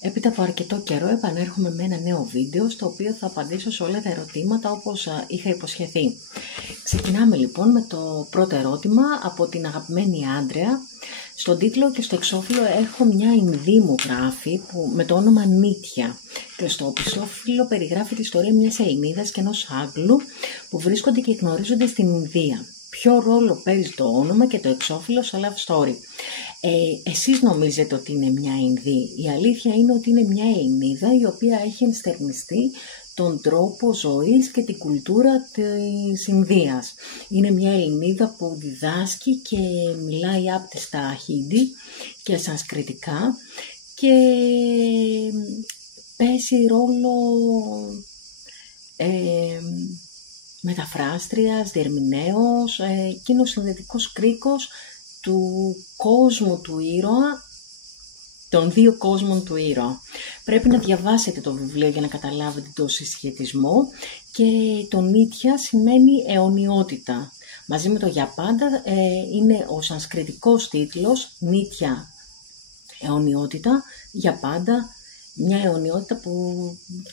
Έπειτα από αρκετό καιρό επανέρχομαι με ένα νέο βίντεο στο οποίο θα απαντήσω σε όλα τα ερωτήματα όπως είχα υποσχεθεί. Ξεκινάμε λοιπόν με το πρώτο ερώτημα από την αγαπημένη Άντρεα. Στον τίτλο και στο εξώφυλλο έχω μια Ινδή μου γράφει με το όνομα Νίτια και στο πισώφυλλο περιγράφει τη ιστορία μιας Ελληνίδας και ενός Άγγλου που βρίσκονται και γνωρίζονται στην Ινδία. Ποιο ρόλο παίζει το όνομα και το εξώφυλλο σε love story? Εσείς νομίζετε ότι είναι μια Ινδή. Η αλήθεια είναι ότι είναι μια Ελληνίδα η οποία έχει ενστερνιστεί τον τρόπο ζωής και την κουλτούρα της Ινδίας. Είναι μια Ελληνίδα που διδάσκει και μιλάει άπτιστα χίντι και σανσκριτικά και παίζει ρόλο μεταφράστριας, διερμηνέως και είναι ο συνδετικός κρίκος του κόσμου του ήρωα, των δύο κόσμων του ήρωα. Πρέπει να διαβάσετε το βιβλίο για να καταλάβετε το συσχετισμό και το Νίτια σημαίνει αιωνιότητα. Μαζί με το για πάντα είναι ο σανσκριτικός τίτλος Νίτια αιωνιότητα, για πάντα, μια αιωνιότητα που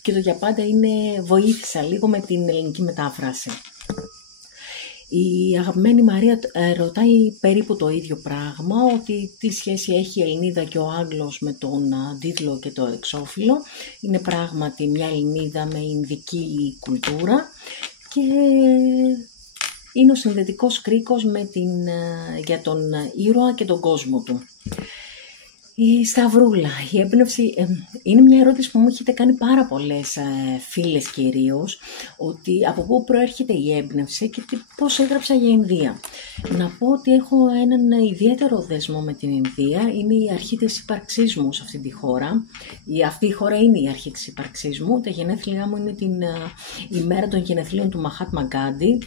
και το για πάντα είναι, βοήθησα λίγο με την ελληνική μετάφραση. Η αγαπημένη Μαρία ρωτάει περίπου το ίδιο πράγμα, ότι τι σχέση έχει η Ελληνίδα και ο Άγγλος με τον τίτλο και το εξώφυλλο. Είναι πράγματι μια Ελληνίδα με Ινδική κουλτούρα και είναι ο συνδετικός κρίκος για τον ήρωα και τον κόσμο του. Η Σταυρούλα, η έμπνευση, είναι μια ερώτηση που μου έχετε κάνει πάρα πολλές φίλες κυρίως, ότι από πού προέρχεται η έμπνευση και πώς έγραψα για Ινδία. Να πω ότι έχω έναν ιδιαίτερο δεσμό με την Ινδία, είναι η αρχή της ύπαρξής μου σε αυτή τη χώρα. Αυτή η χώρα είναι η αρχή της ύπαρξής μου, τα γενέθλιά μου είναι η μέρα των γενεθλίων του Μαχάτμα Γκάντι.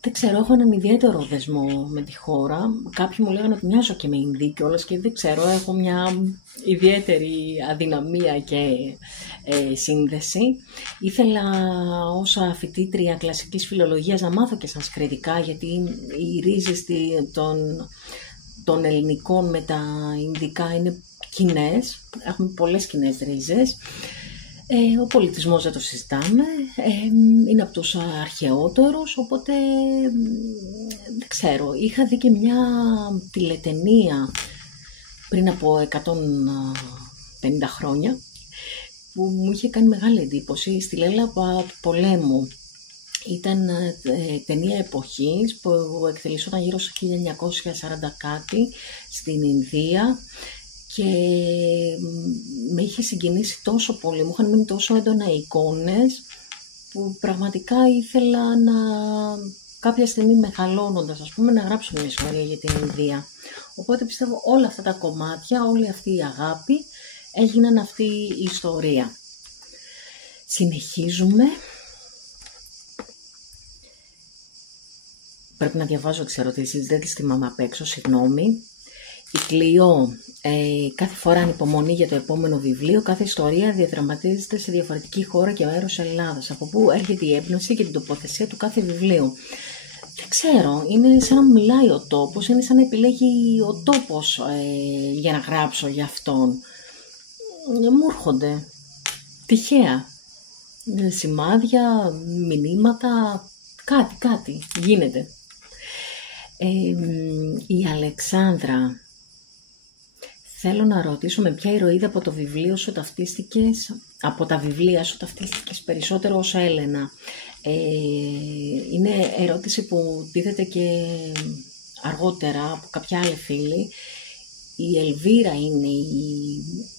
Δεν ξέρω, έχω έναν ιδιαίτερο δεσμό με τη χώρα. Κάποιοι μου λέγανε ότι μοιάζω και με Ινδί κιόλας και δεν ξέρω, έχω μια ιδιαίτερη αδυναμία και σύνδεση. Ήθελα ως φοιτήτρια κλασικής φιλολογίας να μάθω και σανσκριτικά, γιατί οι ρίζες των ελληνικών με τα Ινδικά είναι κοινές, έχουμε πολλές κοινές ρίζες. Ο πολιτισμός δεν το συζητάμε, είναι από τους αρχαιότερους, οπότε δεν ξέρω. Είχα δει και μια τηλεταινία πριν από 150 χρόνια που μου είχε κάνει μεγάλη εντύπωση, στη Λέλα Πολέμου. Ήταν ταινία εποχής που εκτελήσονταν γύρω στο 1940 κάτι στην Ινδία. Και με είχε συγκινήσει τόσο πολύ, μου είχαν μείνει τόσο έντονα εικόνες που πραγματικά ήθελα κάποια στιγμή μεγαλώνοντας, να γράψω μια ιστορία για την Ινδία. Οπότε πιστεύω όλα αυτά τα κομμάτια, όλη αυτή η αγάπη έγιναν αυτή η ιστορία. Συνεχίζουμε. Πρέπει να διαβάζω τις ερωτήσεις, δεν τις θυμάμαι απ' έξω, συγγνώμη. Η Κλειό, κάθε φορά ανυπομονή για το επόμενο βιβλίο, κάθε ιστορία διαδραματίζεται σε διαφορετική χώρα και μέρος Ελλάδας. Από πού έρχεται η έμπνευση και την τοποθεσία του κάθε βιβλίου? Δεν ξέρω, είναι σαν να μιλάει ο τόπος, είναι σαν να επιλέγει ο τόπος για να γράψω για αυτόν. Μου έρχονται τυχαία σημάδια, μηνύματα, κάτι γίνεται. Η Αλεξάνδρα, θέλω να ρωτήσω με ποια ηρωίδα από τα βιβλία σου ταυτίστηκες περισσότερο ως Έλενα? Είναι ερώτηση που τίθεται και αργότερα από κάποια άλλη φίλη. Η Ελβίρα είναι,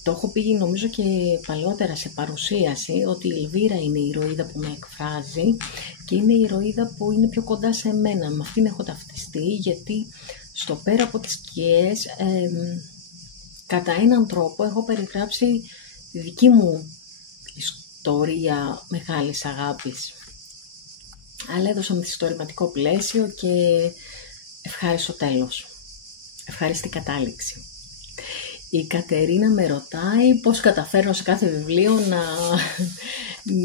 το έχω πει νομίζω και παλαιότερα σε παρουσίαση, ότι η Ελβίρα είναι η ηρωίδα που με εκφράζει και είναι η ηρωίδα που είναι πιο κοντά σε μένα. Με αυτήν έχω ταυτιστεί, γιατί στο πέρα από τις σκιές, κατά έναν τρόπο έχω περιγράψει τη δική μου ιστορία μεγάλης αγάπης. Αλλά έδωσα με ιστορηματικό πλαίσιο και ευχάριστο τέλος. Ευχάριστη κατάληξη. Η Κατερίνα με ρωτάει πώς καταφέρνω σε κάθε βιβλίο να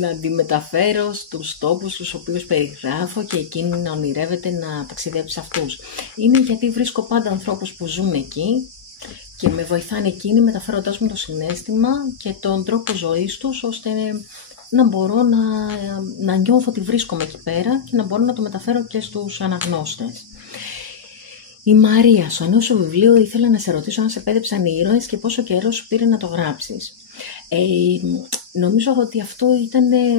αντιμεταφέρω στους τόπους τους οποίους περιγράφω και εκείνη να ονειρεύεται να ταξιδέψει σε αυτούς. Είναι γιατί βρίσκω πάντα ανθρώπους που ζουν εκεί και με βοηθάνε εκείνοι μεταφέροντάς μου το συναίσθημα και τον τρόπο ζωής τους, ώστε να μπορώ να νιώθω ότι βρίσκομαι εκεί πέρα και να μπορώ να το μεταφέρω και στους αναγνώστες. Η Μαρία, στο νέο σου βιβλίο ήθελα να σε ρωτήσω αν σε πέδεψαν οι ήρωες και πόσο καιρό σου πήρε να το γράψεις. Νομίζω ότι αυτό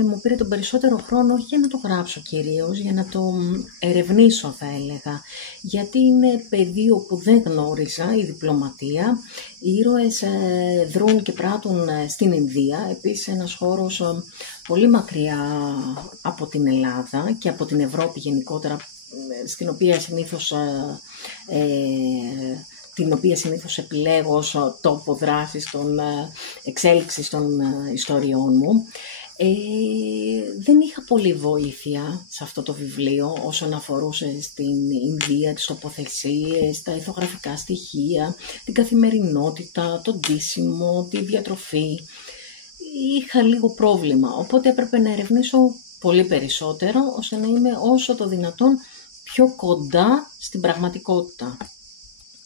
μου πήρε τον περισσότερο χρόνο, όχι για να το γράψω κυρίως, για να το ερευνήσω θα έλεγα. Γιατί είναι πεδίο που δεν γνώριζα, η διπλωματία. Οι ήρωες δρούν και πράττουν στην Ινδία, επίσης ένας χώρος πολύ μακριά από την Ελλάδα και από την Ευρώπη γενικότερα, την οποία συνήθως επιλέγω ως τόπο δράσης εξέλιξης των ιστοριών μου. Δεν είχα πολύ βοήθεια σε αυτό το βιβλίο όσον αφορούσε στην Ινδία, τις τοποθεσίες, τα ηθογραφικά στοιχεία, την καθημερινότητα, το ντύσιμο, τη διατροφή. Είχα λίγο πρόβλημα, οπότε έπρεπε να ερευνήσω πολύ περισσότερο, ώστε να είμαι όσο το δυνατόν πιο κοντά στην πραγματικότητα.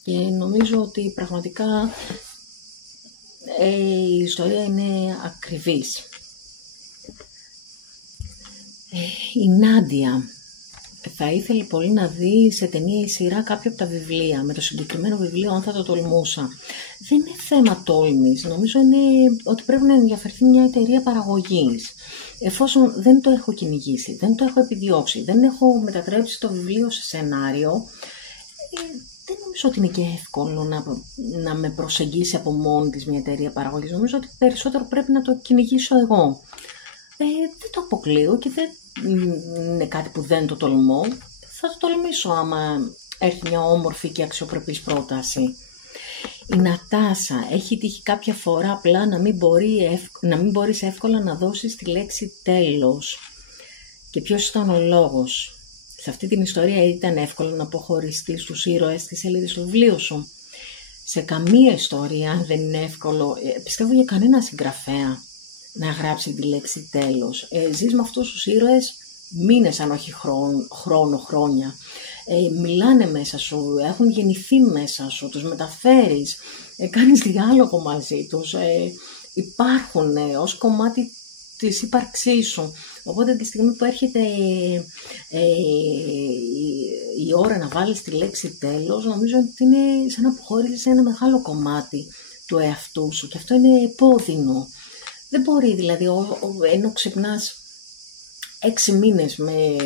Και νομίζω ότι πραγματικά η ιστορία είναι ακριβής. Η Νάντια θα ήθελε πολύ να δει σε ταινία ή σειρά κάποιο από τα βιβλία. Με το συγκεκριμένο βιβλίο, αν θα το τολμούσα. Δεν είναι θέμα τόλμης. Νομίζω ότι πρέπει να ενδιαφερθεί μια εταιρεία παραγωγής. Εφόσον δεν το έχω κυνηγήσει, δεν το έχω επιδιώξει, δεν έχω μετατρέψει το βιβλίο σε σενάριο, δεν νομίζω ότι είναι και εύκολο να με προσεγγίσει από μόνη της μια εταιρεία παραγωγής. Νομίζω ότι περισσότερο πρέπει να το κυνηγήσω εγώ. Δεν το αποκλείω και δεν είναι κάτι που δεν το τολμώ. Θα το τολμήσω άμα έρθει μια όμορφη και αξιοπρεπής πρόταση. Η Νατάσα, έχει τύχει κάποια φορά απλά να μην μπορείς εύκολα να δώσεις τη λέξη τέλος. Και ποιος ήταν ο λόγος? Σε αυτή την ιστορία ήταν εύκολο να αποχωριστείς στους ήρωες της σελίδας του βιβλίου σου. Σε καμία ιστορία δεν είναι εύκολο, πιστεύω για κανένα συγγραφέα, να γράψει τη λέξη τέλος. Ζεις με αυτούς τους ήρωες μήνες, αν όχι χρόνια. Μιλάνε μέσα σου, έχουν γεννηθεί μέσα σου, τους μεταφέρεις, κάνεις διάλογο μαζί τους, υπάρχουν ως κομμάτι της ύπαρξής σου. Οπότε τη στιγμή που έρχεται η ώρα να βάλεις τη λέξη τέλος, νομίζω ότι είναι σαν να αποχωρήσεις ένα μεγάλο κομμάτι του εαυτού σου και αυτό είναι επώδυνο. Δεν μπορεί δηλαδή, ενώ ξυπνάς 6 μήνες με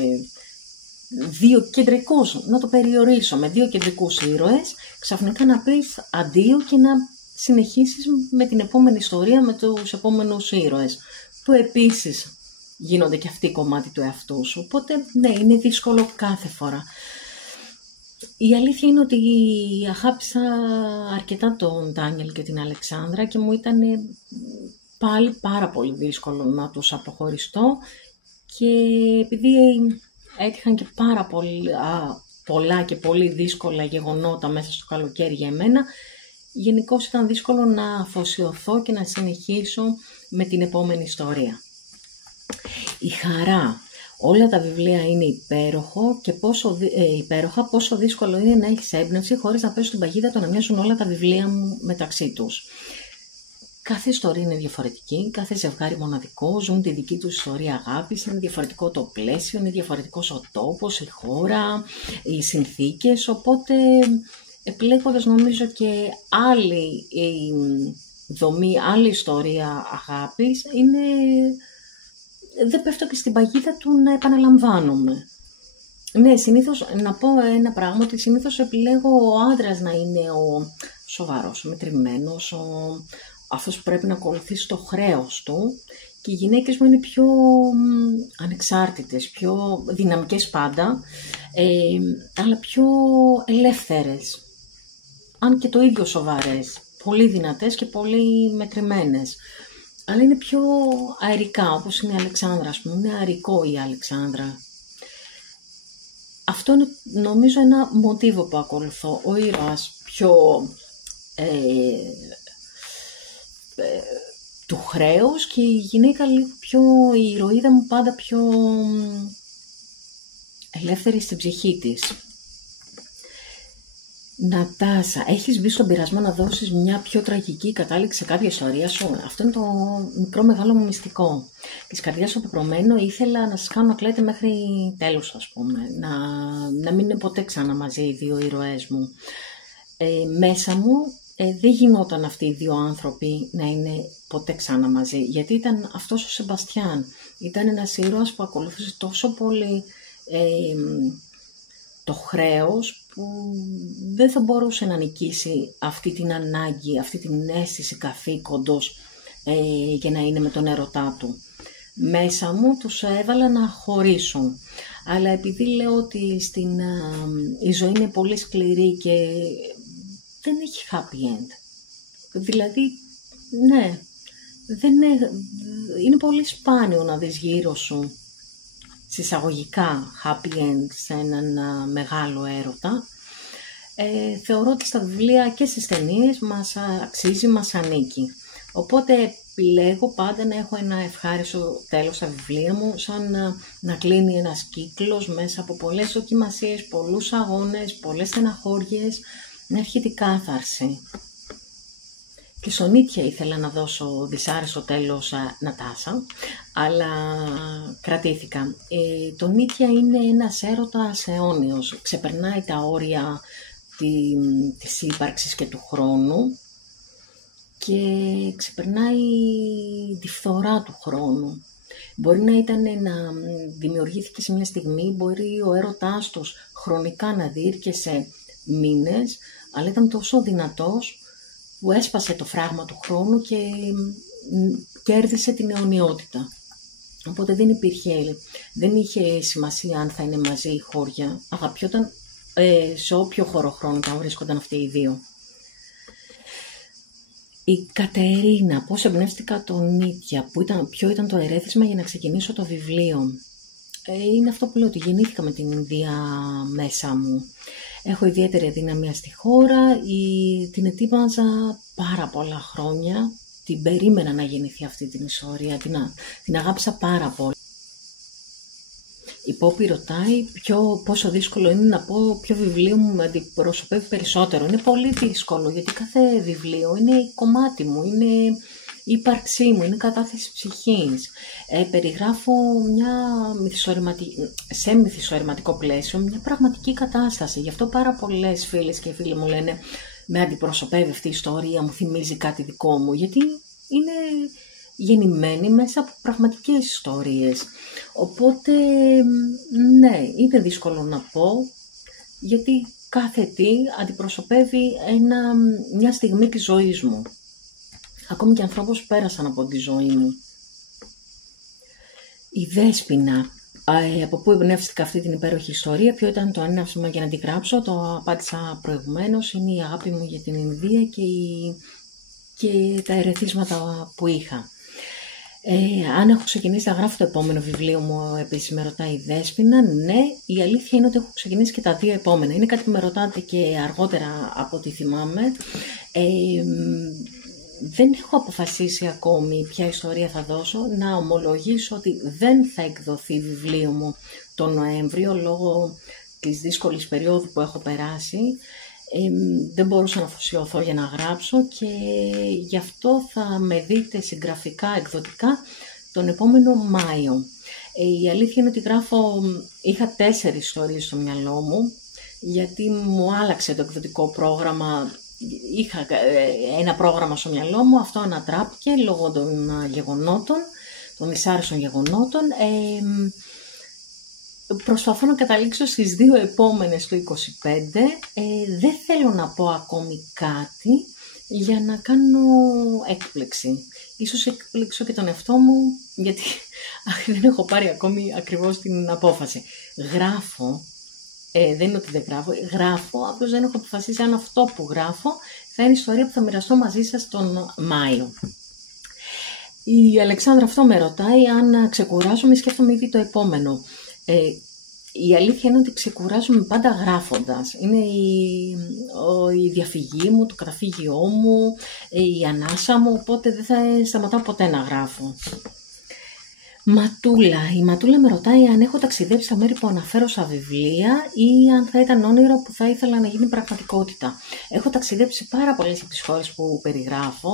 2 κεντρικούς, να το περιορίσω, με 2 κεντρικούς ήρωες, ξαφνικά να πεις αντίο και να συνεχίσεις με την επόμενη ιστορία, με τους επόμενους ήρωες, που επίσης γίνονται και αυτοί κομμάτι του εαυτού σου. Οπότε, ναι, είναι δύσκολο κάθε φορά. Η αλήθεια είναι ότι αγάπησα αρκετά τον Ντάνιελ και την Αλεξάνδρα και μου ήταν πάλι πάρα πολύ δύσκολο να τους αποχωριστώ και επειδή έτυχαν και πάρα πολλά και πολύ δύσκολα γεγονότα μέσα στο καλοκαίρι για εμένα, γενικώς ήταν δύσκολο να αφοσιωθώ και να συνεχίσω με την επόμενη ιστορία. Η Χαρά. Όλα τα βιβλία είναι υπέροχα, πόσο δύσκολο είναι να έχεις έμπνευση χωρίς να πέσω στην παγίδα το να μοιάζουν όλα τα βιβλία μου μεταξύ τους. Κάθε ιστορία είναι διαφορετική, κάθε ζευγάρι μοναδικό, ζουν τη δική τους ιστορία αγάπης, είναι διαφορετικό το πλαίσιο, είναι διαφορετικός ο τόπος, η χώρα, οι συνθήκες, οπότε επιλέγοντας νομίζω και άλλη δομή, άλλη ιστορία αγάπης, δεν πέφτω και στην παγίδα του να επαναλαμβάνομαι. Ναι, συνήθως, να πω ένα πράγμα, ότι συνήθως επιλέγω ο άντρας να είναι ο σοβαρός, ο μετρημένος, αυτός που πρέπει να ακολουθήσει το χρέος του, και οι γυναίκες μου είναι πιο ανεξάρτητες, πιο δυναμικές πάντα, αλλά πιο ελεύθερες, αν και το ίδιο σοβαρές, πολύ δυνατές και πολύ μετρημένες. Αλλά είναι πιο αερικά, όπως είναι η Αλεξάνδρα, ας πούμε. Είναι αερικό η Αλεξάνδρα. Αυτό είναι, νομίζω, ένα μοτίβο που ακολουθώ. Ο ήρωας πιο του χρέους και η γυναίκα λίγο πιο, η ηρωίδα μου πάντα πιο ελεύθερη στην ψυχή της. Νατάσα, έχεις μπει στον πειρασμό να δώσεις μια πιο τραγική κατάληξη σε κάποια ιστορία σου? Αυτό είναι το μικρό μεγάλο μου μυστικό. Της καρδιάς σου πεπρωμένο, ήθελα να σας κάνω να κλαίτε μέχρι τέλους, ας πούμε. Να μην είναι ποτέ ξανά μαζί οι δύο ήρωές μου. Μέσα μου δεν γινόταν αυτοί οι δύο άνθρωποι να είναι ποτέ ξανά μαζί. Γιατί ήταν αυτός ο Σεμπαστιάν. Ήταν ένας ήρωας που ακολούθησε τόσο πολύ το χρέος που δεν θα μπορούσε να νικήσει αυτή την ανάγκη, αυτή την αίσθηση καθήκοντος για να είναι με τον έρωτά του. Μέσα μου τους έβαλα να χωρίσουν. Αλλά επειδή λέω ότι η ζωή είναι πολύ σκληρή και δεν έχει happy end. Δηλαδή, ναι, είναι πολύ σπάνιο να δεις γύρω σου συσσαγωγικά happy end σε έναν μεγάλο έρωτα. Θεωρώ ότι στα βιβλία και στις ταινίες μας αξίζει, μας ανήκει. Οπότε επιλέγω πάντα να έχω ένα ευχάριστο τέλος στα βιβλία μου, σαν να κλείνει ένας κύκλος μέσα από πολλές δοκιμασίες, πολλούς αγώνες, πολλές στεναχώριες, να έρχεται η κάθαρση. Και στον Νίτια ήθελα να δώσω δυσάρεστο τέλος Νατάσα, αλλά κρατήθηκα. Το Νίτια είναι ένας έρωτας αιώνιος, ξεπερνάει τα όρια της ύπαρξης και του χρόνου και ξεπερνάει τη φθορά του χρόνου. Μπορεί να δημιουργήθηκε σε μια στιγμή, μπορεί ο έρωτάς τους χρονικά να διήρκεσε μήνες, αλλά ήταν τόσο δυνατός που έσπασε το φράγμα του χρόνου και κέρδισε την αιωνιότητα. Οπότε δεν είχε σημασία αν θα είναι μαζί οι χώρια. Αγαπιόταν σε όποιο χώρο χρόνο βρίσκονταν αυτοί οι δύο. Η Κατερίνα, πώς εμπνεύστηκα τον Νίτια, ποιο ήταν το ερέθισμα για να ξεκινήσω το βιβλίο. Είναι αυτό που λέω, ότι γεννήθηκα με την Ινδία μέσα μου. Έχω ιδιαίτερη αδυναμία στη χώρα, την ετοίμαζα πάρα πολλά χρόνια, την περίμενα να γεννηθεί αυτή την ιστορία, την αγάπησα πάρα πολύ. Η Πόπη ρωτάει πόσο δύσκολο είναι να πω ποιο βιβλίο μου με αντιπροσωπεύει περισσότερο. Είναι πολύ δύσκολο, γιατί κάθε βιβλίο είναι κομμάτι μου, είναι η ύπαρξή μου, είναι κατάθεση ψυχής. Περιγράφω σε μυθιστορηματικό πλαίσιο μια πραγματική κατάσταση. Γι' αυτό πάρα πολλές φίλες και φίλοι μου λένε με αντιπροσωπεύει αυτή η ιστορία, μου θυμίζει κάτι δικό μου, γιατί είναι γεννημένη μέσα από πραγματικές ιστορίες. Οπότε, ναι, είναι δύσκολο να πω, γιατί κάθε τι αντιπροσωπεύει μια στιγμή της ζωής μου. Ακόμη και ανθρώπους που πέρασαν από τη ζωή μου. Η Δέσποινα, από πού εμπνεύστηκα αυτή την υπέροχη ιστορία, ποιο ήταν το έναυσμα για να την γράψω, το απάντησα προηγουμένως, είναι η αγάπη μου για την Ινδία και τα ερεθίσματα που είχα. Αν έχω ξεκινήσει να γράφω το επόμενο βιβλίο μου, επίσης με ρωτάει η Δέσποινα. Ναι, η αλήθεια είναι ότι έχω ξεκινήσει και τα δύο επόμενα. Είναι κάτι που με ρωτάτε και αργότερα από ό,τι θυμάμαι. Δεν έχω αποφασίσει ακόμη ποια ιστορία θα δώσω. Να ομολογήσω ότι δεν θα εκδοθεί βιβλίο μου τον Νοέμβριο λόγω της δύσκολης περίοδου που έχω περάσει. Δεν μπορούσα να αφοσιωθώ για να γράψω και γι' αυτό θα με δείτε συγγραφικά, εκδοτικά τον επόμενο Μάιο. Η αλήθεια είναι ότι είχα 4 ιστορίες στο μυαλό μου, γιατί μου άλλαξε το εκδοτικό πρόγραμμα. Είχα ένα πρόγραμμα στο μυαλό μου, αυτό ανατράπηκε λόγω των γεγονότων, των δυσάρεστων γεγονότων. Προσπαθώ να καταλήξω στις 2 επόμενες του 25. Δεν θέλω να πω ακόμη κάτι για να κάνω έκπληξη. Ίσως εκπλήξω και τον εαυτό μου, γιατί δεν έχω πάρει ακόμη ακριβώς την απόφαση. Γράφω, δεν είναι ότι δεν γράφω, απλώς δεν έχω αποφασίσει αν αυτό που γράφω θα είναι η ιστορία που θα μοιραστώ μαζί σας τον Μάιο. Η Αλεξάνδρα αυτό με ρωτάει αν ξεκουράζομαι, σκέφτομαι ήδη το επόμενο. Η αλήθεια είναι ότι ξεκουράζομαι πάντα γράφοντας. Είναι η διαφυγή μου, το καταφύγιό μου, η ανάσα μου, οπότε δεν θα σταματάω ποτέ να γράφω. Ματούλα. Η Ματούλα με ρωτάει αν έχω ταξιδέψει στα μέρη που αναφέρω στα βιβλία ή αν θα ήταν όνειρο που θα ήθελα να γίνει πραγματικότητα. Έχω ταξιδέψει πάρα πολλές από τις χώρες που περιγράφω.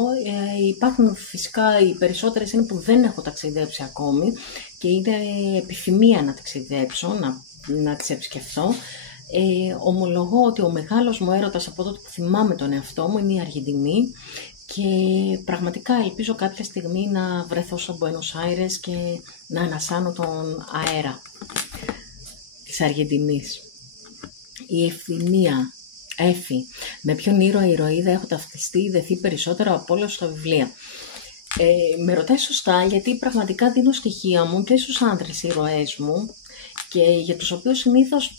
Υπάρχουν φυσικά οι περισσότερες είναι που δεν έχω ταξιδέψει ακόμη και είναι επιθυμία να ταξιδέψω, να τις επισκεφθώ. Ομολογώ ότι ο μεγάλος μου έρωτας από τότε που θυμάμαι τον εαυτό μου είναι η Αργεντινή. Και πραγματικά ελπίζω κάποια στιγμή να βρεθώ στο Μπουένος Άιρες και να ανασάνω τον αέρα της Αργεντινής. Η ευθυμία, Έφη. Με ποιον ήρωα ή ηρωίδα έχω ταυτιστεί ή δεθεί περισσότερο από όλα στα βιβλία. Με ρωτάει σωστά γιατί πραγματικά δίνω στοιχεία μου και στους άντρες ήρωές μου και για τους οποίους συνήθως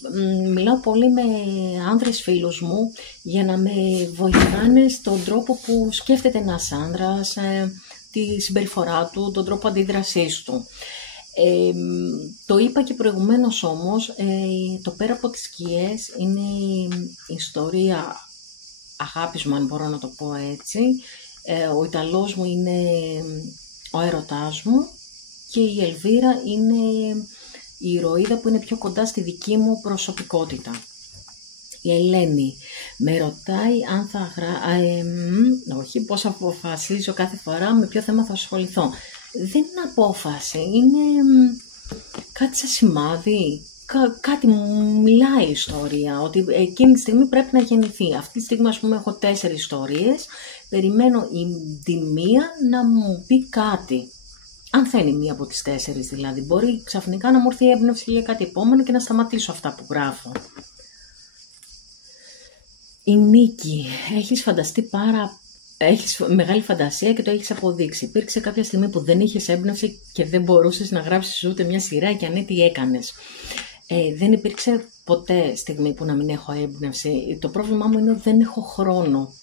μιλάω πολύ με άνδρες φίλους μου για να με βοηθάνε στον τρόπο που σκέφτεται ένας άνδρας, τη συμπεριφορά του, τον τρόπο αντίδρασής του. Το είπα και προηγουμένως όμως, το πέρα από τις σκιές είναι η ιστορία αγάπης μου, αν μπορώ να το πω έτσι. Ο Ιταλός μου είναι ο έρωτάς μου και η Ελβίρα είναι η ηρωίδα που είναι πιο κοντά στη δική μου προσωπικότητα. Η Ελένη με ρωτάει αν θα πώς αποφασίζω κάθε φορά με ποιο θέμα θα ασχοληθώ. Δεν είναι απόφαση, είναι κάτι σαν σημάδι, κάτι μου μιλάει η ιστορία, ότι εκείνη τη στιγμή πρέπει να γεννηθεί. Αυτή τη στιγμή, ας πούμε, έχω 4 ιστορίες, περιμένω τη μία να μου πει κάτι. Αν θα είναι μία από τις 4 δηλαδή, μπορεί ξαφνικά να μου έρθει η έμπνευση για κάτι επόμενο και να σταματήσω αυτά που γράφω. Η Νίκη, έχεις μεγάλη φαντασία και το έχεις αποδείξει. Υπήρξε κάποια στιγμή που δεν είχες έμπνευση και δεν μπορούσες να γράψεις ούτε μια σειρά και αν ναι, τι έκανες. Δεν υπήρξε ποτέ στιγμή που να μην έχω έμπνευση. Το πρόβλημά μου είναι ότι δεν έχω χρόνο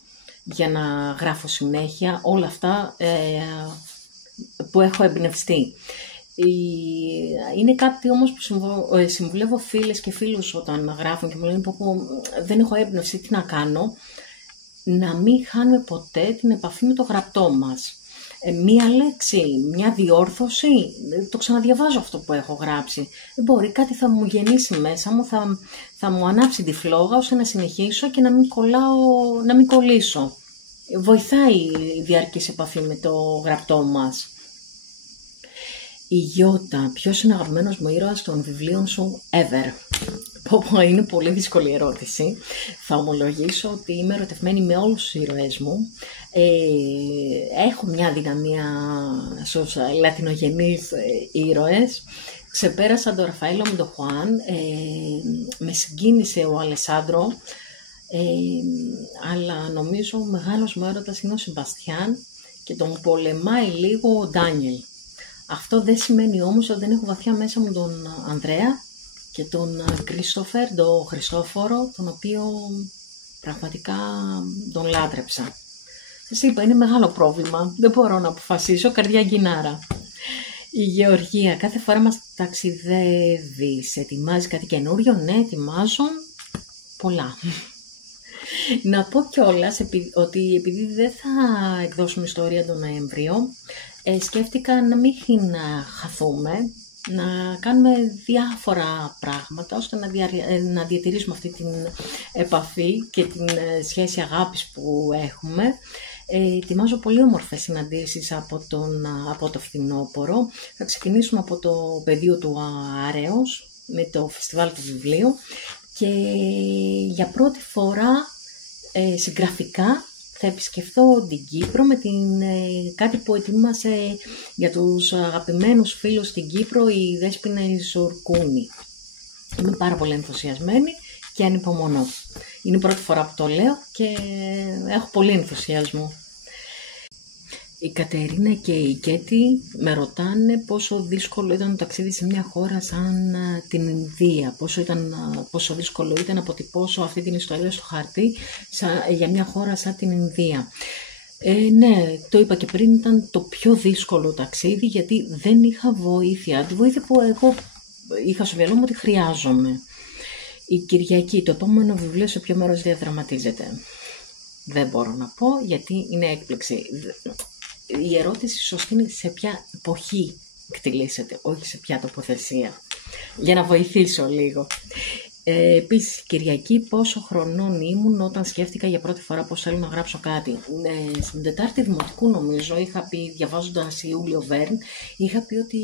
για να γράφω συνέχεια όλα αυτά που έχω εμπνευστεί. Είναι κάτι όμως που συμβουλεύω φίλες και φίλους όταν γράφουν και μου λένε δεν έχω έμπνευση, τι να κάνω. Να μην χάνουμε ποτέ την επαφή με το γραπτό μας. Μία λέξη, μια διόρθωση, το ξαναδιαβάζω αυτό που έχω γράψει. Μπορεί κάτι θα μου γεννήσει μέσα μου, θα μου ανάψει τη φλόγα ώστε να συνεχίσω και να μην κολλήσω. Βοηθάει η διαρκής επαφή με το γραπτό μας. Η Γιώτα, ποιος είναι αγαπημένος μου ήρωας των βιβλίων σου ever? Είναι πολύ δύσκολη ερώτηση. Θα ομολογήσω ότι είμαι ερωτευμένη με όλους τους ήρωές μου. Έχω μια δυναμία στους λατινογενείς ήρωες. Ξεπέρασα τον Ραφαέλο με τον Χουάν. Με συγκίνησε ο Αλεσάντρο. Αλλά νομίζω ο μεγάλος μου έρωτας είναι ο Σεμπαστιάν και τον πολεμάει λίγο ο Ντάνιελ. Αυτό δεν σημαίνει όμως ότι δεν έχω βαθιά μέσα μου τον Ανδρέα και τον Κρίστοφερ, τον Χριστόφορο, τον οποίο πραγματικά τον λάτρεψα. Σας είπα, είναι μεγάλο πρόβλημα, δεν μπορώ να αποφασίσω, καρδιά γκινάρα. Η Γεωργία, κάθε φορά μας ταξιδεύεις, ετοιμάζει κάτι καινούριο? Ναι, ετοιμάζω πολλά. Να πω κιόλας ότι επειδή δεν θα εκδώσουμε ιστορία τον Νοέμβριο, σκέφτηκα να μην χαθούμε, να κάνουμε διάφορα πράγματα ώστε να διατηρήσουμε αυτή την επαφή και την σχέση αγάπης που έχουμε. Ετοιμάζω πολύ όμορφες συναντήσεις από το φθινόπωρο. Θα ξεκινήσουμε από το πεδίο του Άρεως με το φεστιβάλ του βιβλίου και για πρώτη φορά συγγραφικά θα επισκεφθώ την Κύπρο με κάτι που ετοίμασε για τους αγαπημένους φίλους στην Κύπρο η Δέσποινα Ζουρκούνη. Είμαι πάρα πολύ ενθουσιασμένη και ανυπομονώ. Είναι η πρώτη φορά που το λέω και έχω πολύ ενθουσιασμό. Η Κατερίνα και η Κέτη με ρωτάνε πόσο δύσκολο ήταν το ταξίδι σε μια χώρα σαν την Ινδία, πόσο δύσκολο ήταν να αποτυπώσω αυτή την ιστορία στο χαρτί για μια χώρα σαν την Ινδία. Ναι, το είπα και πριν, ήταν το πιο δύσκολο ταξίδι γιατί δεν είχα βοήθεια. Τη βοήθεια που εγώ είχα στο μυαλό μου ότι χρειάζομαι. Η Κυριακή, το επόμενο βιβλίο σε ποιο μέρος διαδραματίζεται? Δεν μπορώ να πω γιατί είναι έκπληξη. Η ερώτηση σωστή είναι σε ποια εποχή εκτιλήσεται, όχι σε ποια τοποθεσία. Για να βοηθήσω λίγο. Επίσης, Κυριακή, πόσο χρονών ήμουν όταν σκέφτηκα για πρώτη φορά πως θέλω να γράψω κάτι. Στην Τετάρτη Δημοτικού, νομίζω, είχα πει, διαβάζοντας Ιούλιο Βέρν, είχα πει ότι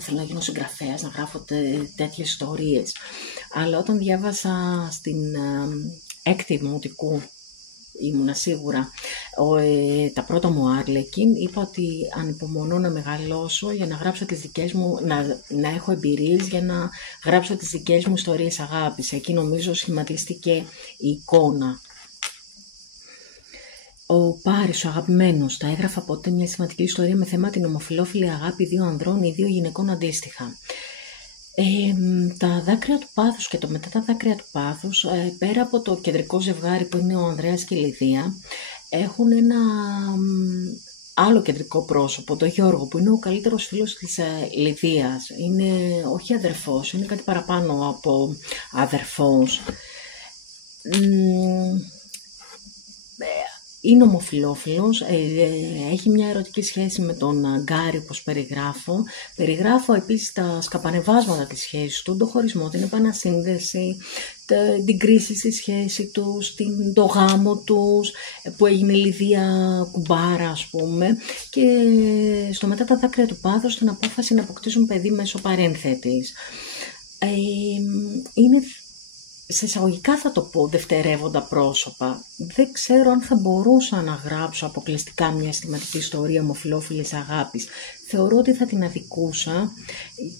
θέλω να γίνω συγγραφέας, να γράφω τέτοιες ιστορίες. Αλλά όταν διάβασα στην έκτη Δημοτικού, ήμουνα σίγουρα, τα πρώτα μου Άρλεκιν, είπα ότι ανυπομονώ να μεγαλώσω για να γράψω τις δικές μου, να έχω εμπειρίες για να γράψω τις δικές μου ιστορίες αγάπης. Εκεί νομίζω σχηματίστηκε η εικόνα. Ο Πάρης, ο αγαπημένος, τα έγραφα ποτέ μια σημαντική ιστορία με θέμα την ομοφυλόφιλη αγάπη δύο ανδρών ή δύο γυναικών αντίστοιχα. Τα δάκρυα του πάθους και το μετά τα δάκρυα του πάθους, πέρα από το κεντρικό ζευγάρι που είναι ο Ανδρέας και η Λιδία, έχουν ένα άλλο κεντρικό πρόσωπο, τον Γιώργο, που είναι ο καλύτερος φίλος της Λιδίας. Είναι όχι αδερφός, είναι κάτι παραπάνω από αδερφός. Είναι ομοφυλόφιλος, έχει μια ερωτική σχέση με τον Γκάρι, όπως περιγράφω. Περιγράφω επίσης τα σκαπανεβάσματα της σχέσης του, τον χωρισμό, την επανασύνδεση, την κρίση στη σχέση τους, το γάμο τους, που έγινε η Λιδία κουμπάρα, ας πούμε, και στο μετά τα δάκρυα του πάθους, την απόφαση να αποκτήσουν παιδί μέσω παρένθετης. Είναι, σε εισαγωγικά θα το πω, δευτερεύοντα πρόσωπα. Δεν ξέρω αν θα μπορούσα να γράψω αποκλειστικά μια αισθηματική ιστορία ομοφυλόφιλης αγάπης. Θεωρώ ότι θα την αδικούσα,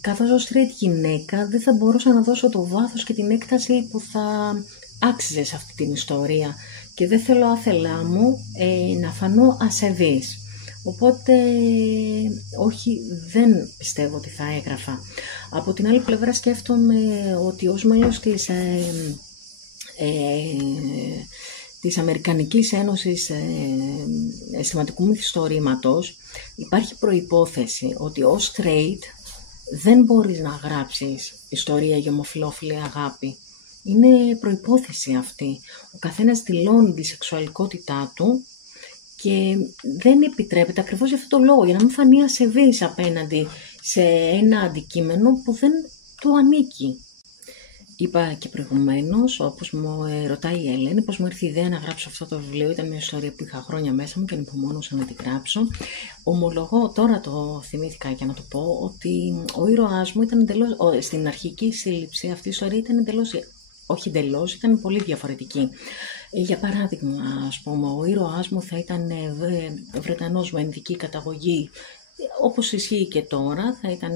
καθώς ως τρίτη γυναίκα δεν θα μπορούσα να δώσω το βάθος και την έκταση που θα άξιζε σε αυτή την ιστορία. Και δεν θέλω άθελά μου να φανώ ασεβής. Οπότε, όχι, δεν πιστεύω ότι θα έγραφα. Από την άλλη πλευρά σκέφτομαι ότι ως μέλος της Αμερικανικής Ένωσης Αισθηματικού Μυθιστορήματος υπάρχει προϋπόθεση ότι ως straight δεν μπορείς να γράψεις ιστορία για ομοφυλόφιλη αγάπη. Είναι προϋπόθεση αυτή. Ο καθένας δηλώνει τη σεξουαλικότητά του και δεν επιτρέπεται ακριβώς για αυτό το λόγο, για να μην φανεί ασεβής απέναντι σε ένα αντικείμενο που δεν του ανήκει. Είπα και προηγουμένως, όπως μου ρωτάει η Ελένη, πώς μου ήρθε η ιδέα να γράψω αυτό το βιβλίο. Ήταν μια ιστορία που είχα χρόνια μέσα μου και ανυπομονούσα να την γράψω. Ομολογώ, τώρα το θυμήθηκα για να το πω, ότι ο ήρωάς μου ήταν εντελώς, στην αρχική σύλληψη αυτή η ιστορία ήταν εντελώς, όχι εντελώς, ήταν πολύ διαφορετική. Για παράδειγμα, ας πούμε, ο ήρωάς μου θα ήταν Βρετανός με ινδική καταγωγή, όπως ισχύει και τώρα, θα ήταν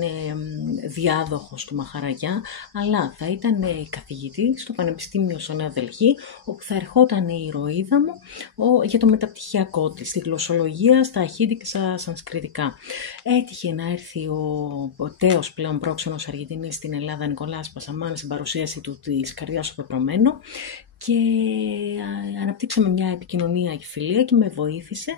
διάδοχος του Μαχαραγιά, αλλά θα ήταν καθηγητής στο Πανεπιστήμιο στο Νέα Δελχή, όπου θα ερχόταν η ηρωίδα μου για το μεταπτυχιακό της, στη γλωσσολογία, στα αχίντι και στα σανσκριτικά. Έτυχε να έρθει ο τέος πλέον πρόξενος Αργεντινής στην Ελλάδα, Νικολάς Πασαμάνης, στην παρουσίαση του της Καρδιάς στο Πεπρωμένο, και αναπτύξαμε μια επικοινωνία και φιλία και με βοήθησε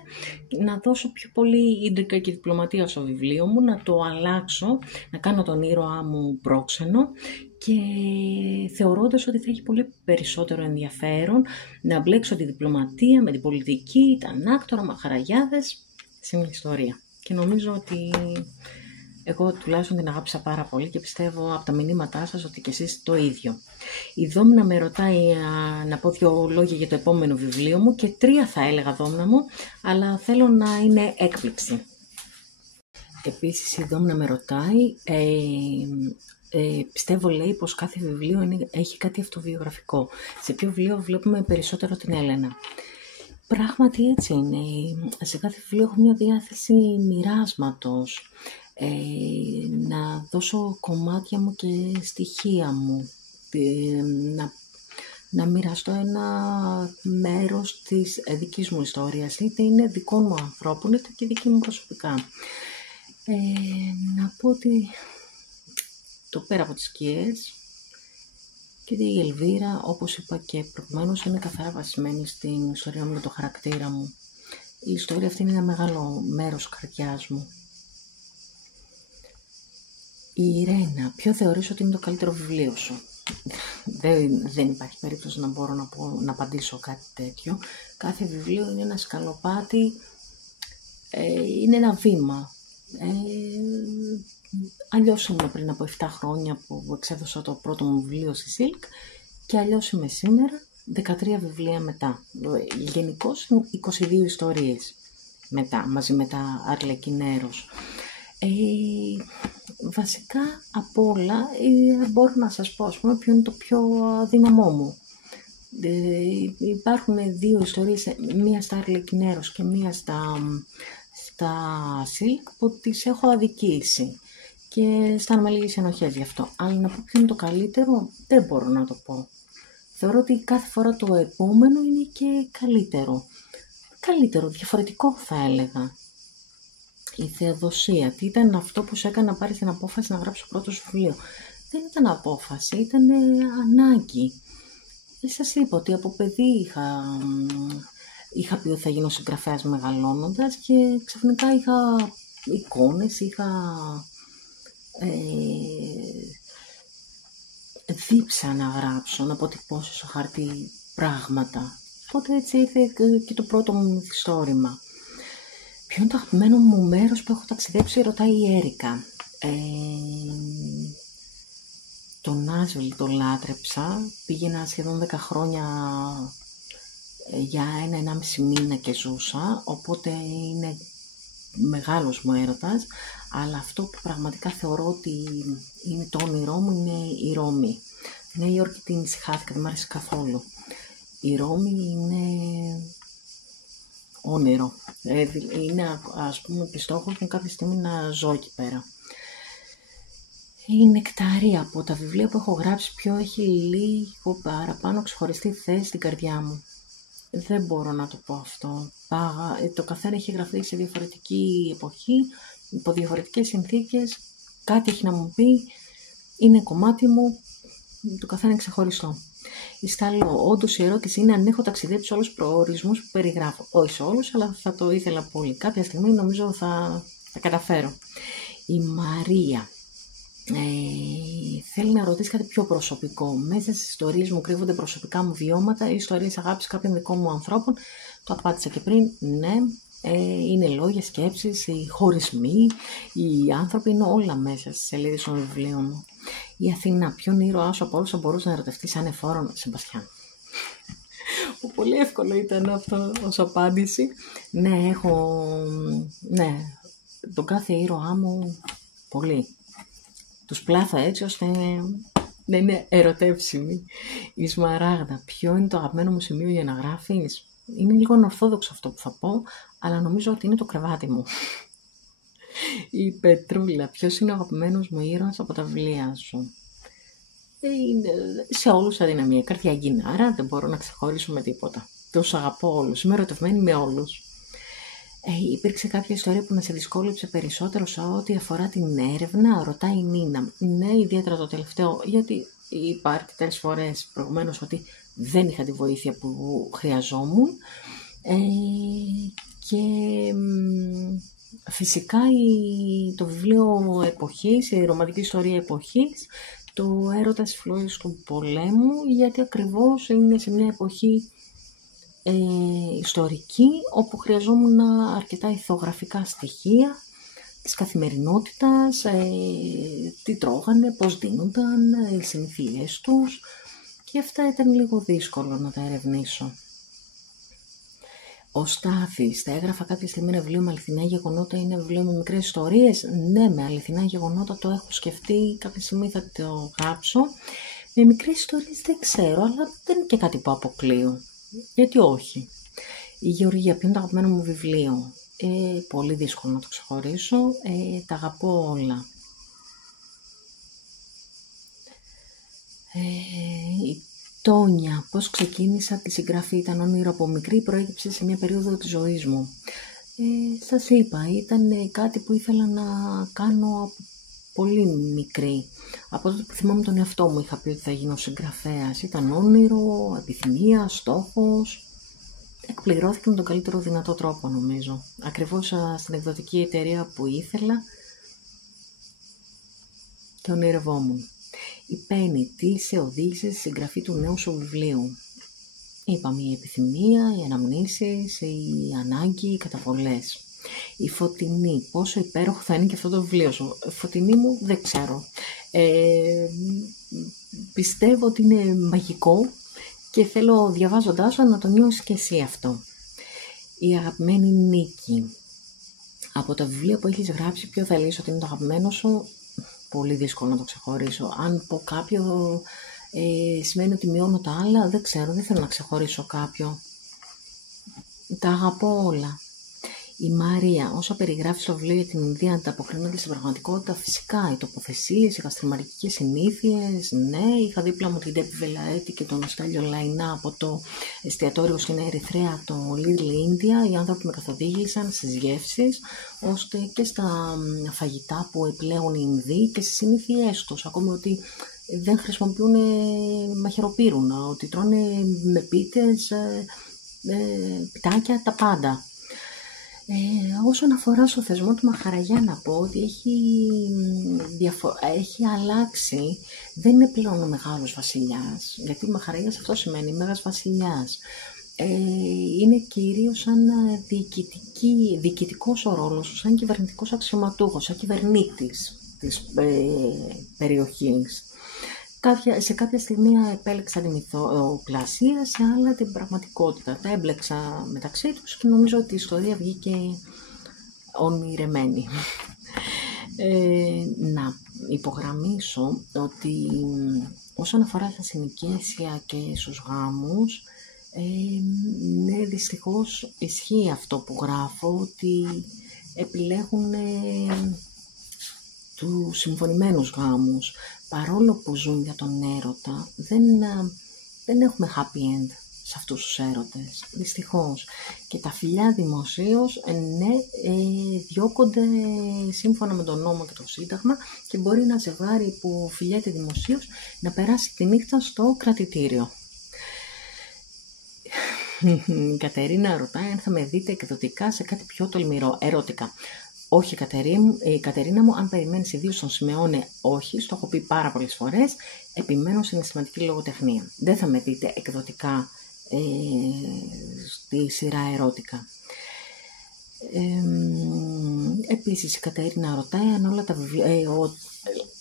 να δώσω πιο πολύ ίντρικα και διπλωματία στο βιβλίο μου, να το αλλάξω, να κάνω τον ήρωά μου πρόξενο, και θεωρώντας ότι θα έχει πολύ περισσότερο ενδιαφέρον να μπλέξω τη διπλωματία με την πολιτική, τα ανάκτορα, μαχαραγιάδες σε μια ιστορία. Και νομίζω ότι εγώ τουλάχιστον την αγάπησα πάρα πολύ και πιστεύω από τα μηνύματά σας ότι και εσείς το ίδιο. Η Δόμνα με ρωτάει να πω 2 λόγια για το επόμενο βιβλίο μου, και 3 θα έλεγα, Δόμνα μου, αλλά θέλω να είναι έκπληξη. Επίσης η Δόμνα με ρωτάει, πιστεύω, λέει, πως κάθε βιβλίο έχει κάτι αυτοβιογραφικό. Σε ποιο βιβλίο βλέπουμε περισσότερο την Έλενα? Πράγματι έτσι είναι. Σε κάθε βιβλίο έχω μια διάθεση μοιράσματος. Να δώσω κομμάτια μου και στοιχεία μου, να μοιραστώ ένα μέρος της δικής μου ιστορίας, είτε είναι δικών μου ανθρώπων, είτε και δική μου προσωπικά. Να πω ότι το πέρα από τις σκιές και η Ελβίρα, όπως είπα και προηγουμένως, είναι καθαρά βασισμένη στην ιστορία μου με το χαρακτήρα μου. Η ιστορία αυτή είναι ένα μεγάλο μέρος καρδιάς μου. Η Ιρένα, ποιο θεωρείς ότι είναι το καλύτερο βιβλίο σου? Δεν υπάρχει περίπτωση να μπορώ να απαντήσω κάτι τέτοιο. Κάθε βιβλίο είναι ένα σκαλοπάτι, είναι ένα βήμα Αλλιώς ήμουν πριν από 7 χρόνια που εξέδωσα το πρώτο μου βιβλίο στη Silk και αλλιώς είμαι σήμερα, 13 βιβλία μετά. Γενικώς 22 ιστορίες μετά, μαζί με τα Αρλεκινέρος. Βασικά από όλα μπορώ να σας πω, ας πούμε, ποιο είναι το πιο αδύναμό μου. Υπάρχουν δύο ιστορίες, μία στα Αρλεκινέρος και μία στα Silk, που τις έχω αδικήσει και αισθάνομαι λίγες ενοχές γι' αυτό. Αλλά να πω ποιο είναι το καλύτερο, δεν μπορώ να το πω. Θεωρώ ότι κάθε φορά το επόμενο είναι και καλύτερο. Καλύτερο, διαφορετικό θα έλεγα. Η Θεοδοσία, τι ήταν αυτό που σε έκανε να πάρεις την απόφαση να γράψεις το πρώτο σου βιβλίο? Δεν ήταν απόφαση, ήταν ανάγκη. Σας είπα ότι από παιδί είχα πει ότι θα γίνω συγγραφέας μεγαλώνοντας και ξαφνικά είχα εικόνες, είχα δίψα να γράψω, να αποτυπώσω στο χαρτί πράγματα. Οπότε έτσι ήρθε και το πρώτο μου μυθιστόρημα. Ποιο είναι το αγαπημένο μου μέρος που έχω ταξιδέψει, ρωτάει η Έρικα. Το Νάσβιλ το λάτρεψα, πήγαινα σχεδόν 10 χρόνια για 1,5 μήνα και ζούσα, οπότε είναι μεγάλος μου έρωτας, αλλά αυτό που πραγματικά θεωρώ ότι είναι το όνειρό μου είναι η Ρώμη. Στη Νέα Υόρκη την ησυχάθηκα, δεν μ' άρεσε καθόλου. Η Ρώμη είναι όνειρο, είναι ας πούμε και στόχος μου κάποια στιγμή να ζω εκεί πέρα. Η Νεκταρία, από τα βιβλία που έχω γράψει, ποιο έχει λίγο παραπάνω ξεχωριστή θέση στην καρδιά μου? Δεν μπορώ να το πω αυτό. Το καθένα έχει γραφτεί σε διαφορετική εποχή, υπό διαφορετικές συνθήκες, κάτι έχει να μου πει, είναι κομμάτι μου, το καθένα είναι ξεχωριστό. Η Σταλό, όντως η ερώτηση είναι αν έχω ταξιδέψει σε όλους τους προορισμούς που περιγράφω. Όχι σε όλους, αλλά θα το ήθελα πολύ. Κάποια στιγμή νομίζω θα καταφέρω. Η Μαρία. Θέλει να ρωτήσει κάτι πιο προσωπικό. Μέσα στις ιστορίες μου κρύβονται προσωπικά μου βιώματα ή ιστορίες αγάπης κάποιων δικών μου ανθρώπων? Το απάντησα και πριν, ναι. Είναι λόγια, σκέψεις, οι χωρισμοί, οι άνθρωποι, είναι όλα μέσα στις σελίδες των βιβλίων μου. Η Αθηνά, ποιον ήρωά σου από όλους θα μπορούσε να ερωτευτεί σαν εφόρον? Σεμπαστιάν. Πολύ εύκολο ήταν αυτό ως απάντηση. Ναι, τον κάθε ήρωά μου πολύ. Τους πλάθω έτσι ώστε να είναι ερωτεύσιμοι. Η Σμαράγδα, ποιο είναι το αγαπημένο μου σημείο για να γράφεις? Είναι λίγο ανορθόδοξο αυτό που θα πω, αλλά νομίζω ότι είναι το κρεβάτι μου. Η Πετρούλα, ποιος είναι ο αγαπημένος μου ήρωας από τα βιβλία σου? Είναι σε όλους αδυναμία. Καρδιαγκινάρα, δεν μπορώ να ξεχωρίσω με τίποτα. Τους αγαπώ όλους, είμαι ερωτευμένη με όλους. Υπήρξε κάποια ιστορία που να σε δυσκόλεψε περισσότερο σε ό,τι αφορά την έρευνα? Ρωτάει η Νίνα. Ναι, ιδιαίτερα το τελευταίο, γιατί είπα αρκετές φορές προηγουμένως ότι δεν είχα τη βοήθεια που χρειαζόμουν. Και φυσικά το βιβλίο εποχής, η ρομαντική ιστορία εποχής, το έρωτας φλόγες του πολέμου, γιατί ακριβώς είναι σε μια εποχή ιστορική, όπου χρειαζόμουν αρκετά ηθογραφικά στοιχεία της καθημερινότητας, τι τρώγανε, πώς δίνονταν, οι συνήθειές τους, και αυτά ήταν λίγο δύσκολο να τα ερευνήσω. Ο Στάθης, θα έγραφα κάποια στιγμή ένα βιβλίο με αληθινά γεγονότα, είναι βιβλίο με μικρές ιστορίες? Ναι, με αληθινά γεγονότα το έχω σκεφτεί, κάποια στιγμή θα το γράψω. Με μικρές ιστορίες δεν ξέρω, αλλά δεν είναι και κάτι που αποκλείω. Γιατί όχι. Η Γεωργία, ποιο είναι το αγαπημένο μου βιβλίο? Πολύ δύσκολο να το ξεχωρίσω, τα αγαπώ όλα. Η Τόνια, πώς ξεκίνησα τη συγγραφή? Ήταν όνειρο από μικρή, προέκυψε σε μια περίοδο της ζωής μου. Σας είπα, ήταν κάτι που ήθελα να κάνω από πολύ μικρή. Από τότε που θυμάμαι τον εαυτό μου είχα πει ότι θα γίνω συγγραφέας. Ήταν όνειρο, επιθυμία, στόχος. Εκπληρώθηκε με τον καλύτερο δυνατό τρόπο, νομίζω. Ακριβώς στην εκδοτική εταιρεία που ήθελα και ονειρευόμουν. Η Πέννη, τι σε οδήγησε στη συγγραφή του νέου σου βιβλίου? Είπαμε, η επιθυμία, οι αναμνήσεις, η ανάγκη, οι καταβολές. Η Φωτεινή, πόσο υπέροχο θα είναι και αυτό το βιβλίο σου. Φωτεινή μου, δεν ξέρω. Πιστεύω ότι είναι μαγικό και θέλω διαβάζοντάς το να το νιώσεις και εσύ αυτό. Η αγαπημένη Νίκη. Από τα βιβλία που έχεις γράψει, ποιο θα λες ότι είναι το αγαπημένο σου? Πολύ δύσκολο να το ξεχωρίσω. Αν πω κάποιο, σημαίνει ότι μειώνω τα άλλα. Δεν ξέρω, δεν θέλω να ξεχωρίσω κάποιο. Τα αγαπώ όλα. Η Μαρία, όσα περιγράφει στο βιβλίο για την Ινδία ανταποκρίνονται στην πραγματικότητα? Φυσικά, οι τοποθεσίες, οι γαστρομαρικές συνήθειες, ναι, είχα δίπλα μου την Ντέπη Βελαέτη και τον Στέλιο Λαϊνά από το εστιατόριο στην Ερυθρέα, το Little India. Οι άνθρωποι με καθοδήγησαν στις γεύσεις, ώστε και στα φαγητά που επιλέγουν οι Ινδοί και στις συνήθειές τους. Ακόμη ότι δεν χρησιμοποιούν μαχαιροπύρουνα, ότι τρώνε με πίτες, πιτάκια, τα πάντα. Όσον αφορά στο θεσμό του Μαχαραγιά, να πω ότι έχει αλλάξει. Δεν είναι πλέον ο μεγάλος βασιλιάς, γιατί ο Μαχαραγιάς αυτό σημαίνει μέγας βασιλιάς. Είναι κυρίως σαν διοικητικός ο ρόλος, σαν κυβερνητικός αξιωματούχος, σαν κυβερνήτης της περιοχής. Σε κάποια στιγμή επέλεξα τη μυθοπλασία, σε άλλα την πραγματικότητα. Τα έμπλεξα μεταξύ τους και νομίζω ότι η ιστορία βγήκε ονειρεμένη. Να υπογραμμίσω ότι όσον αφορά στα συνοικέσια και στους γάμους, ναι, δυστυχώς ισχύει αυτό που γράφω, ότι επιλέγουν τους συμφωνημένους γάμους. Παρόλο που ζουν για τον έρωτα, δεν έχουμε happy end σε αυτούς τους έρωτες, δυστυχώς. Και τα φιλιά δημοσίως, ναι, διώκονται σύμφωνα με τον νόμο και το Σύνταγμα και μπορεί ένα ζευγάρι που φιλιέται δημοσίως να περάσει τη νύχτα στο κρατητήριο. Η Κατερίνα ρωτάει αν θα με δείτε εκδοτικά σε κάτι πιο τολμηρό, ερωτικά. Όχι, Κατερίνα μου, αν περιμένεις ιδίως τον Σιμεώνε, όχι, στο έχω πει πάρα πολλές φορές, επιμένω στην αισθηματική λογοτεχνία. Δεν θα με δείτε εκδοτικά στη σειρά ερώτικα. Επίσης, η Κατερίνα ρωτάει αν όλα τα βιβλία,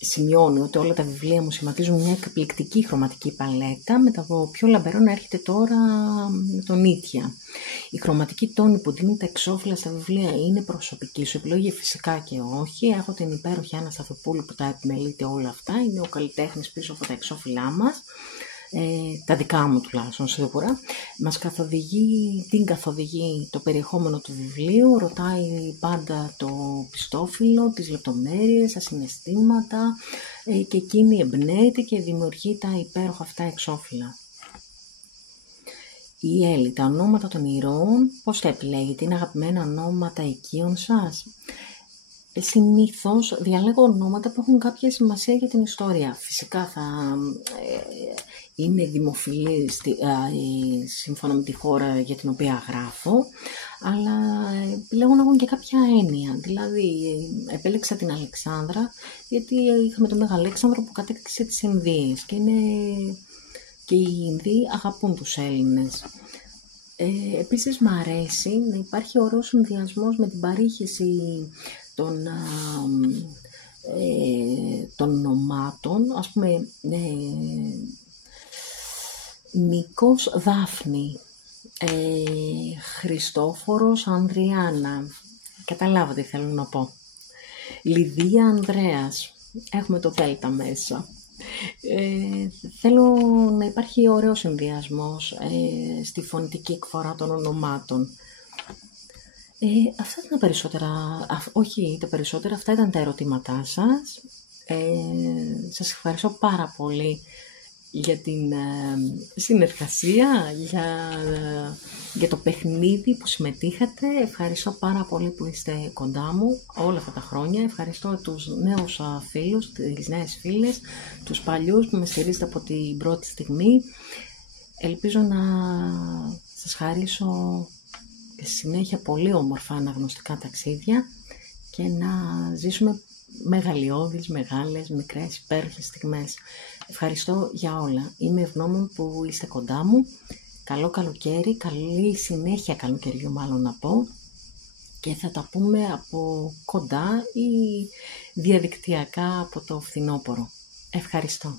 σημειώνει ότι όλα τα βιβλία μου σχηματίζουν μια εκπληκτική χρωματική παλέτα, με το πιο λαμπερό να έρχεται τώρα με τον Ήτια. Η χρωματική τόνη που δίνει τα εξώφυλλα στα βιβλία είναι προσωπική σου επιλογή? Φυσικά και όχι. Έχω την υπέροχη Άννα Σταθοπούλου που τα επιμελείται όλα αυτά. Είναι ο καλλιτέχνης πίσω από τα εξώφυλλά μας. Τα δικά μου τουλάχιστον σίγουρα. Την καθοδηγεί το περιεχόμενο του βιβλίου, ρωτάει πάντα το πιστόφυλλο, τις λεπτομέρειες, τα συναισθήματα και εκείνη εμπνέεται και δημιουργεί τα υπέροχα αυτά εξώφυλλα. Η Έλλη, τα ονόματα των ηρώων, πώς τα επιλέγετε? Είναι αγαπημένα ονόματα οικείων σας? Συνήθως διαλέγω ονόματα που έχουν κάποια σημασία για την ιστορία. Φυσικά θα είναι δημοφιλή σύμφωνα με τη χώρα για την οποία γράφω, αλλά επιλέγω να έχουν και κάποια έννοια. Δηλαδή, επέλεξα την Αλεξάνδρα, γιατί είχαμε τον Μέγα Αλέξανδρο που κατέκτησε τις Ινδίες και οι Ινδοί αγαπούν τους Έλληνες. Επίσης, μ' αρέσει να υπάρχει ωραίος συνδυασμός με την παρήχηση των ονομάτων, ας πούμε, Νίκος Δάφνη, Χριστόφορος Ανδριάννα, καταλάβατε τι θέλω να πω, Λιδία Ανδρέας, έχουμε το Δέλτα μέσα. Θέλω να υπάρχει ωραίος συνδυασμός στη φωνητική εκφορά των ονομάτων. Αυτά ήταν τα περισσότερα, όχι τα περισσότερα, αυτά ήταν τα ερωτήματά σας. Σας ευχαριστώ πάρα πολύ για την συνεργασία, για το παιχνίδι που συμμετείχατε. Ευχαριστώ πάρα πολύ που είστε κοντά μου όλα αυτά τα χρόνια. Ευχαριστώ τους νέους φίλους, τις νέες φίλες, τους παλιούς που με στηρίζετε από την πρώτη στιγμή. Ελπίζω να σας χαρίσω και συνέχεια πολύ όμορφα αναγνωστικά ταξίδια και να ζήσουμε μεγαλειώδεις, μεγάλες, μικρές, υπέροχες στιγμές. Ευχαριστώ για όλα. Είμαι ευγνώμων που είστε κοντά μου. Καλό καλοκαίρι, καλή συνέχεια καλοκαιριού μάλλον να πω. και θα τα πούμε από κοντά ή διαδικτυακά από το φθινόπωρο. Ευχαριστώ.